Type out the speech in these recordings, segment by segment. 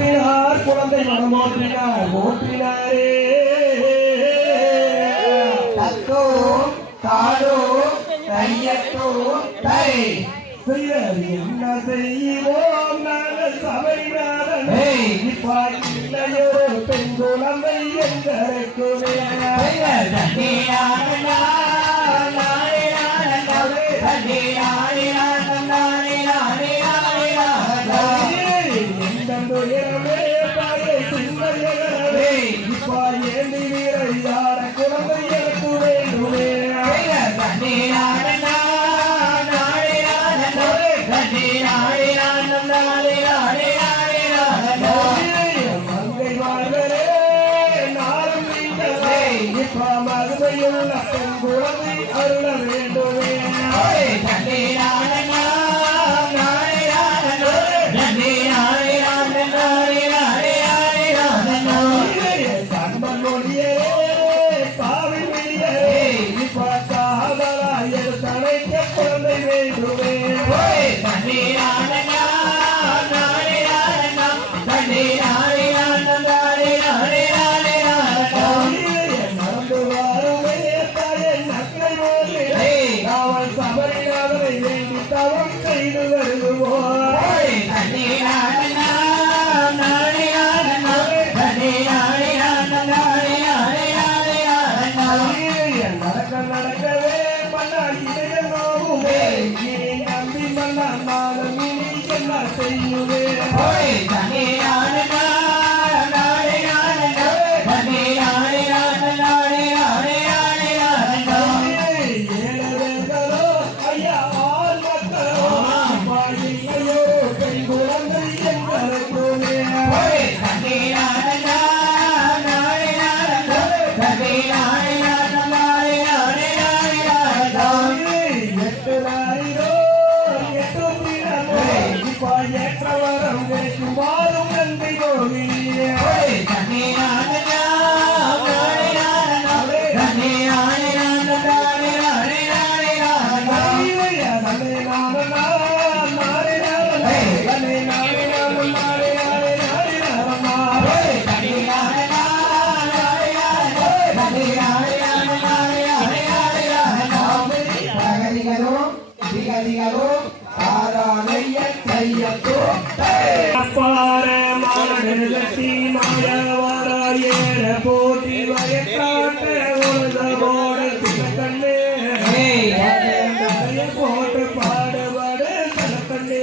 போற்றினார் குழந்தை மனமோற்றினார் போற்றினாரே தத்தோ தாடோ தையத்தோ தை என்ன செய்வோம் நாங்கள் சபைநாதனை இல்லையோ பெண் குழந்தை எங்களுக்குமே ஏந்தி வீரையாட குழந்தை எனக்கு வேண்டுமே மங்கை வாழ்களே நாளும் நீங்களே இப்ப மதுமையுள்ள பெண் குழந்தை அருள வேண்டுமே குழந்தை வேண்டுமே நடந்து வாருமே தாயே நக்கை போலே அவள் சபரிநாதனை வேண்டி தவம் செய்து வருவோம் நடக்கவே பண்ணால் இடையே நோவுமே நம்பி மன்னா நானும் இனி என்ன செய்யுவே ஏழவேங்களோ ஐயா ஆள் மக்களோ இல்லையோ பெண் குழந்தை எங்களுக்குமே ஏற்றவரம் சுமாரும் நன்றி கோவிலியே போட்டி வயக்காட்ட உலகோட கண்ணே போட்டு பாடுபாடு கண்ணே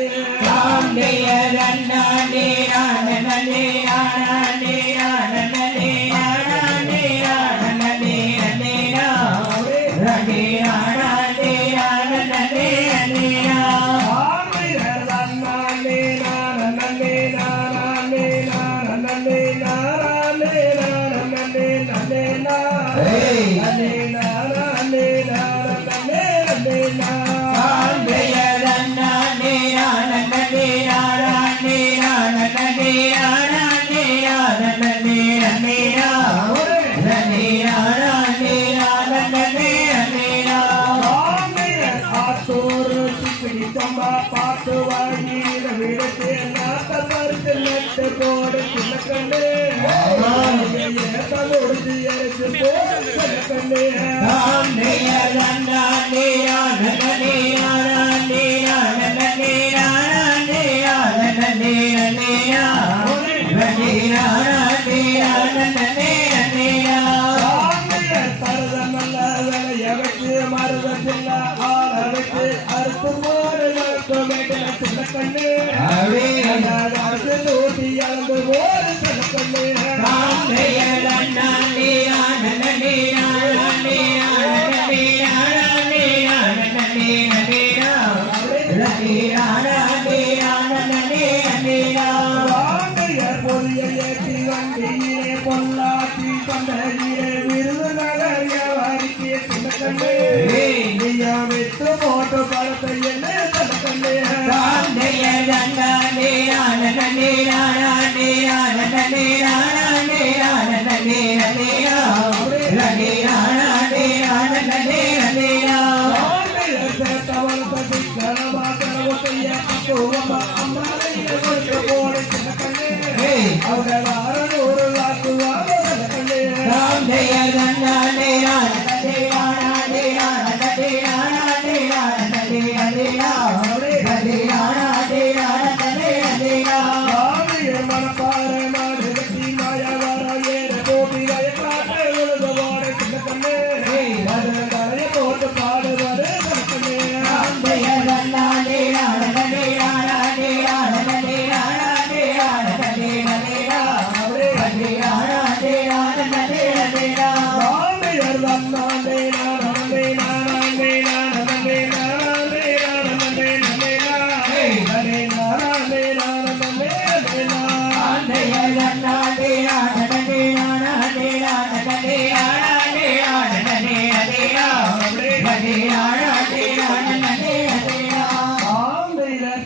பாட்டு வாங்கி விடத்தே நாட்ட மருந்து நட்டு போடு கண்ணே முடிஞ்சு அரைச்சு போடு கண்ணே தரதமல்ல விளையவச்சு மருவத்தில்ல ஆளவச்சு அறுத்து போடு கண்ணே தூட்டி அளந்து போடு கண்ணே பொல்லாட்டி பண்டகிலே விருதுநகர் வியாபாரிக்கு கண்ணே வித்து போட்டு பழத்தை என்ன கண்ணே அவர்கள் அறநூறு ஆக்குவாங்க கண்ணே ராம் ஜெய நன்னே நானே நானே நானே நானே நானே நானே மனப்பார மாடு கட்டி மாயாவார ஏற கோபி வயக்காட்டை உலகவாட சின்ன கண்ணே கரைய போட்டு பாடுவாரு கண்ணே ராமையர் நன்னாண்டே நானே நானே நானே நானே நானே நானே நானே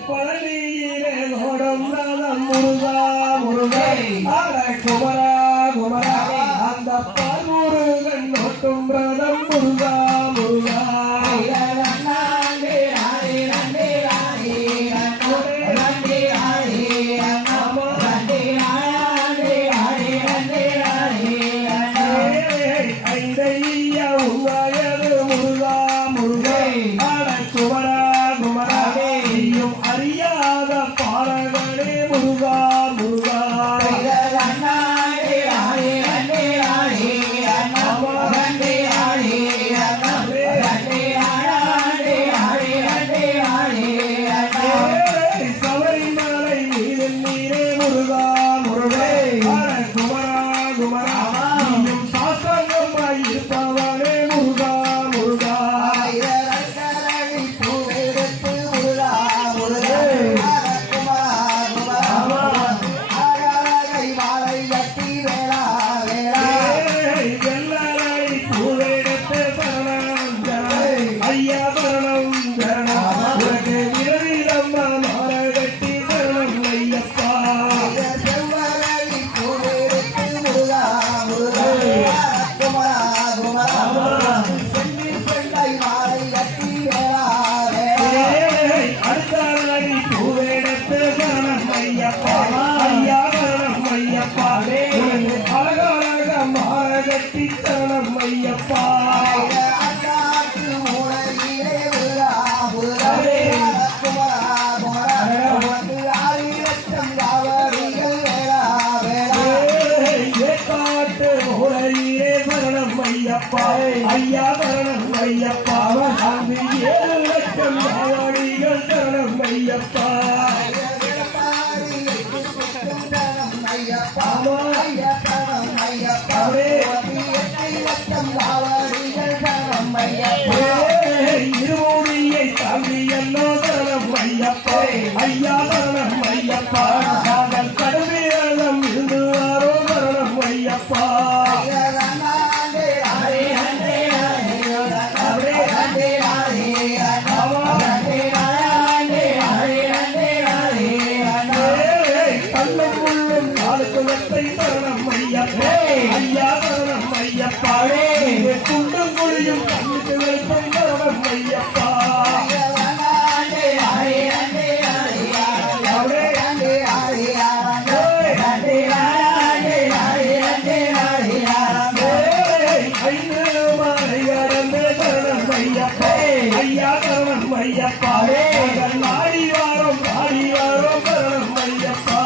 பழனியிலே ஓடும் ரதம் முருகா முருகா குமரா குமரா அந்த பல்முருகன் நோட்டும் ரதம் முருகா முருகா ஐந்தையா உங்காயது முருகா முருகா குமரா குமரா நீயும் அறியாத பாடகளே முருகா முருகா சபரிமலை நீரில் நீரே முருகா முருகா குமரா குமரா நீயும் சாஸ்திரமாய் இருப்பவனே முருகா முருகா வெள்ளரை பூவெடுத்து சரணம் சரணம் ஐயா சரணம் சரணம் உனக்கு விரவிலம்மா மாலை கட்டி சரணம் ஐயப்பா அடுத்தாரி பூவெடுத்து சரணம் ஐயப்பா ஐயா சரணம் ஐயப்பா உனக்கு அழகழக மாலை கட்டி சரணம் ஐயப்பா ஏற்காட்டு மூலையிலே சரணம் ஐயப்பா ஐயா சரணம் ஐயப்பா அங்கு 7 லட்சம் யாவடிகள் சரணம் ஐயப்பா இருமூடியை தாண்டி எல்லோ சரணம் ஐயப்பா ஐயா சரணம் ஐயப்பா நாங்கள் கடுமையாளம் இருந்து வாரோ சரணம் ஐயப்பா கண்ணுக்குள்ளும் காலுக்குளத்தை சரணம் ஐயப்பா ஐயா சரணம் ஐயப்பா குண்டும் குழியும் கண்ணுக்கு வைத்தும் சரணம் ஐயப்பா ஐயா சரணம் ஐயப்பா நாடி வாரம் சரணம் ஐயப்பா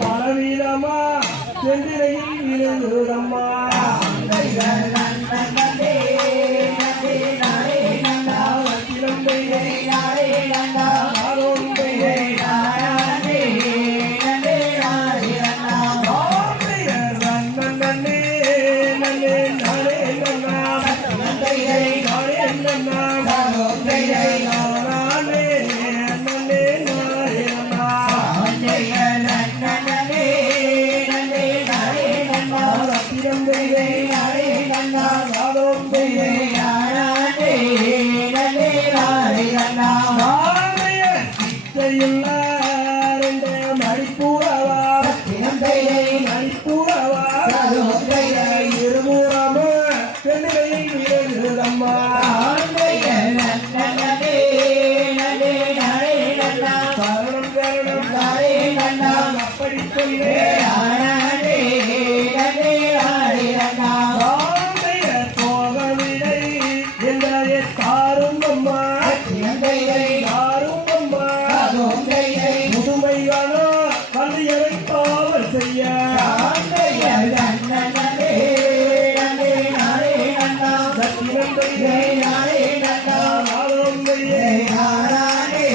பரவீரமா செந்திரையில் விழுகுதம்மா சத்தியம் செய்தே நானே நன்னா நாதம் செய்தே நானே நன்னே நானே நன்னா நாளைய சித்தையுள்ள ரெண்டு மணிப்பூரவா சத்தியம் செய்தே மணிப்பூரவா நாதம் செய்தே இருபுறம பெண்ணையில் விழுகுதம்மா ஆண்டைய நன்னே நன்னே நானே நன்னா சரணம் சரணம் நானே நன்னா அப்படி சொல்லே நானே நன்னே நானே நன்னா சாந்தைய போகவில்லை என்றே தாரும் அம்மா சத்தியம் செய்தே தாரும் அம்மா நாதம் செய்தே முதுமையானோ கல்வியரை காவல் செய்ய ஆண்டைய நன்னே நன்னே நானே நன்னா சத்தியம் செய்தே நானே நன்னா நாதம் செய்தே நானே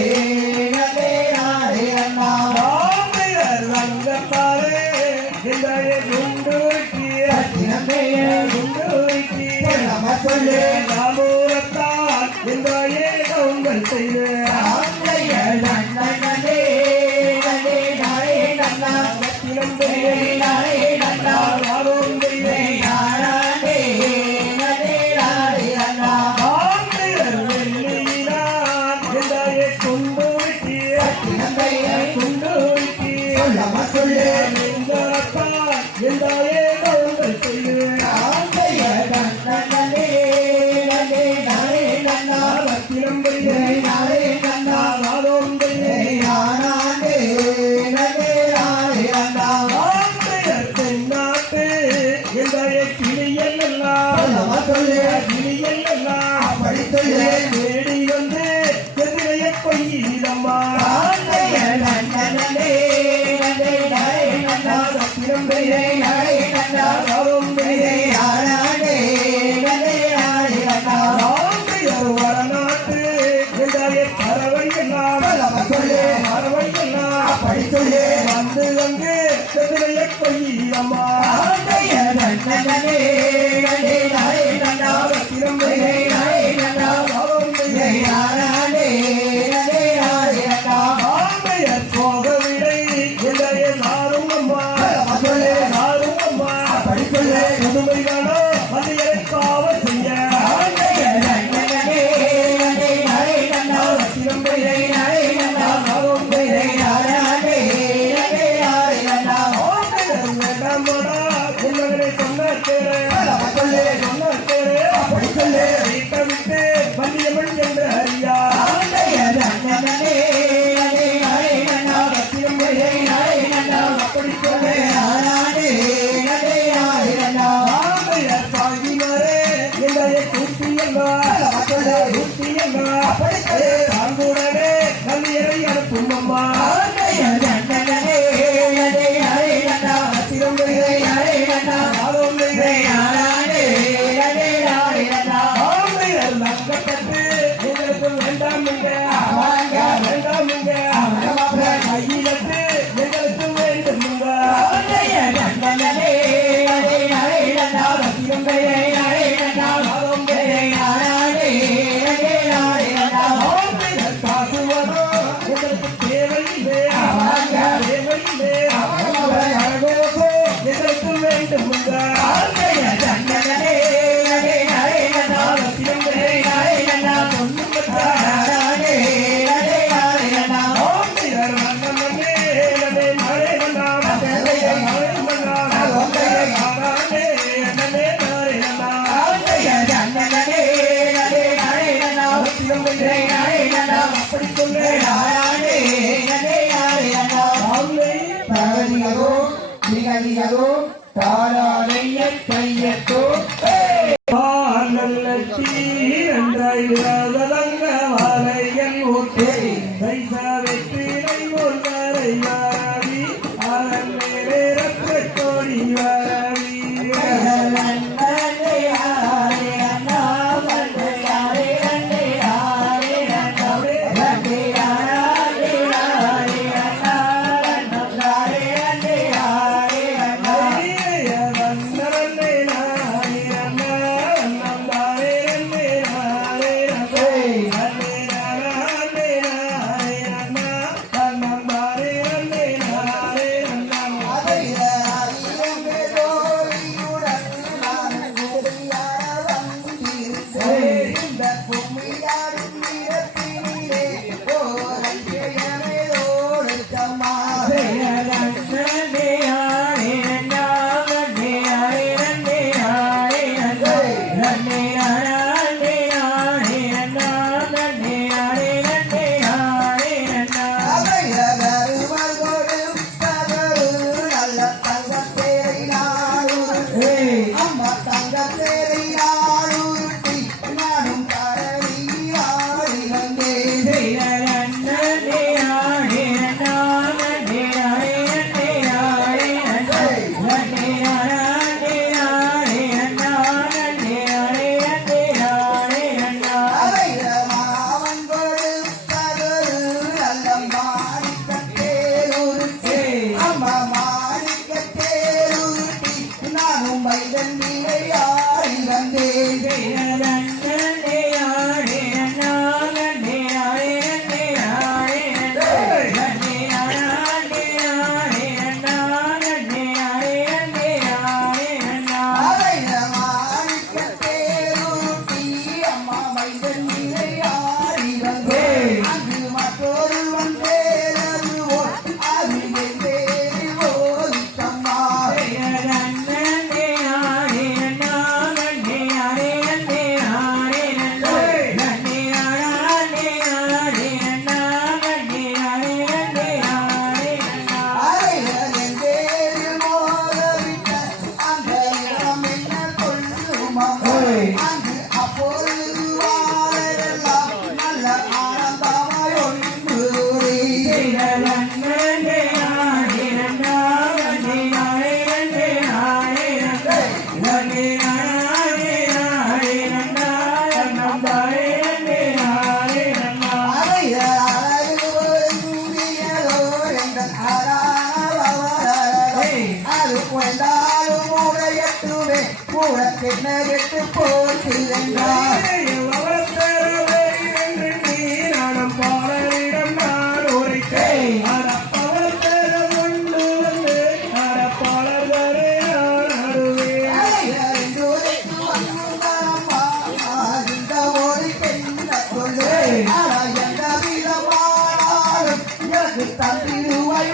நன்னே நானே நன்னா சாந்தையர் ரங்கத்தாரே என்றே குண்டு வைக்கிய சத்தியம் செய்தே குண்டு வைக்கிய நம்ம சொல்லு ராமூரத்தால் என்றே கவுங்கள் செய்து ஆண்டைய நன்னே நன்னே நானே நன்னா சத்தியம் செய்தே நானே நன்னா நாதம் செய்தே நானே நன்னே நானே நன்னா ஆந்தையர் வெள்ளியினான் என்றே குண்டு வைக்கிய சத்தியம் செய்தே குண்டு வைக்கிய நம்ம சொல்லு நெஞ்சரத்தால் என்றே கவுங்கள் செய்து ஆண்டைய நன்னே நன்னே நானே நன்னா சத்தியம் செய்தே நானே நன்னா நாதம் செய்தே நானே நன்னே நானே நன்னா ஆந்தையர் தென்னாட்டு என்றே கிளியல் எல்லாம் நம்ம சொல்லு கிளியல் எல்லாம் அப்படி சொல்லு தேடி வந்து எதிரைய கொய்யிடம்மா ஆண்டைய நன்னே நன்னே நானே நன்னா சத்தியம் செய்தே நானே நன்னா நாதம் செய்தே நானே நன்னே நானே நன்னா ஆந்தையர் வடநாட்டு என்றே பறவை எல்லாம் நம்ம சொல்லு பறவை எல்லாம் அப்படி சொல்லு வந்து வந்து எதிரைய கொய்யிடம்மா ஆண்டைய நன்னே நானே நன்னா சத்தியம் செய்தே நானே நன்னா நாதம் செய்தே நானே நன்னே நானே நன்னா ஆந்தையர் போகவில்லை என்றே சாரும் அம்மா நம்ம சொல்லு சாரும் அம்மா அப்படி சொல்லு புதுமைதானோ மந்தையரை காவல் செய்ய ஆண்டைய நன்னே நானே நன்னா சத்தியம் செய்தே நானே நன்னா நாதம் செய்தே நானே நன்னே நானே நன்னா ஆந்தையர் வேண்டாமடா என்னவரை சொன்ன தேரே நம்ம சொல்லு சொன்ன தேரே அப்படி சொல்லு வீட்டை விட்டு வள்ளியம்மன் என்ற ஐயா ஆண்டைய நன்னே நானே நன்னா சத்தியம் செய்தே நானே நன்னா அப்படி சொல்லு நானே நன்னே நானே நன்னா ஆந்தையர் சாகிமாரே என்னைய கூட்டியல்லா கூட்டியல்லா தாங்குடனே நல்லியரை அனுப்பும் அம்மா ஆண்டைய நன்னே நானே நன்னா சத்தியம் செய்தே நானே நன்னா நாதம் செய்தே நானே நானே நன்னா ஆந்தையர் நக்கப்பட்டு எங்களுக்கு வேண்டாம் எங்க வேண்டாம் எங்க கையிலட்டு எங்களுக்கு வேண்டும் எங்க ஆண்டைய நன்னே நானே நன்னா சத்தியம் செய்தே நாதம் செய்தே நானே நானே நன்னா ஆந்தையர் காசுவதோ எங்களுக்கு தேவையில்லை தேவையில்லை அழகோசோ எங்களுக்கு வேண்டும் எங்க ஆண்டைய நன்னே நானே நன்னா சத்தியம் செய்தே நானே நன்னா சொல்லும் பச்சா நானே நானே நன்னா ஆந்தையர் மன்னனே நனே நாளே நன்னா நாளே நன்னா நானே நனே நாளே நன்னா ஆண்டைய நன்னே நானே நன்னா சத்தியம் செய்தே நானே நன்னா அப்படி சொல்லு நானே நானே நன்னா ஆந்தை தரணியதோ நிகழியதோ தாராளைய கையத்தோ நல்ல தீரந்தாய் விரதலங்க வாழையல் ஊட்டே தைச வெற்றிலை ஒன்றரை வாரவி அதன் மேலே ரத்த கோடி வாரவி நன்னே ஆரே அண்ணா வந்தே ஆரே நன்னே ஆரே நன்னா நன்னே ஆரே ஆரே அண்ணா நன்னாரே நன்னே ஆரே அண்ணா மைந்தன் நீரையாடி வந்தேன் கெட்டு போச்சு என்றார் நீராடம் பாடலிடம் நான் உரைத்தேன் தந்திருவாய்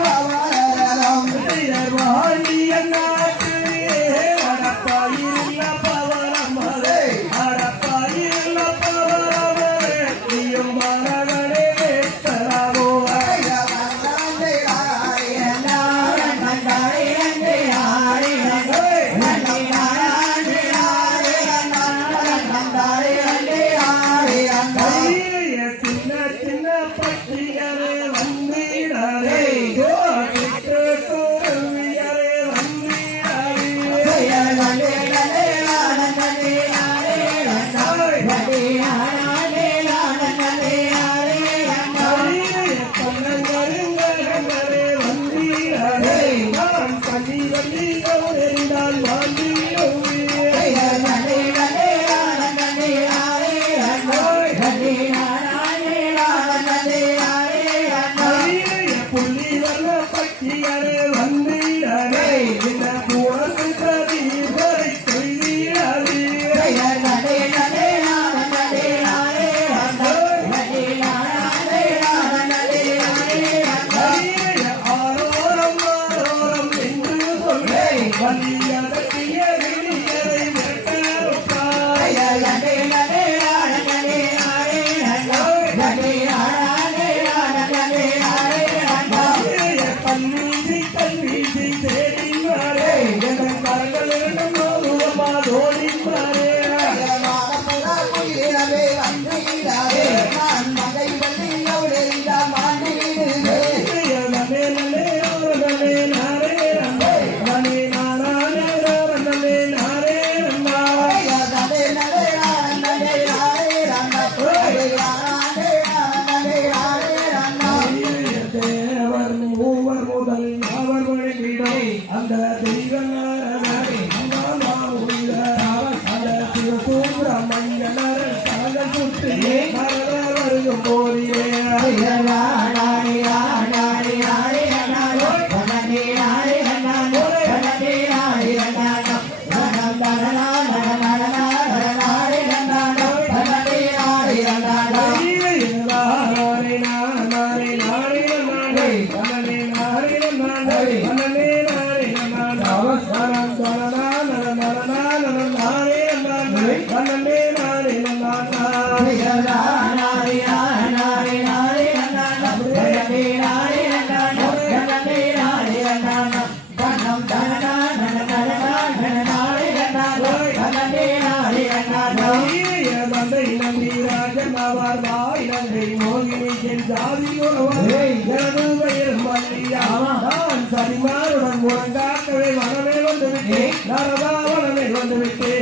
சரிமாருடன் முழங்காக்கவே மனமே வந்து விட்டே நரதாவனமே வந்து விட்டே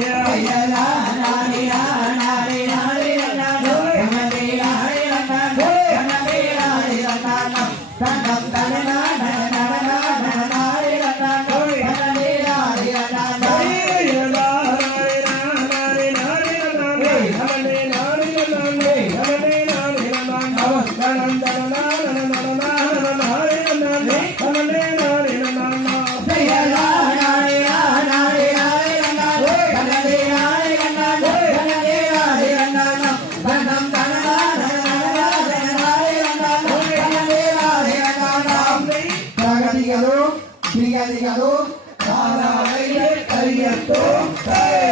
தந்தன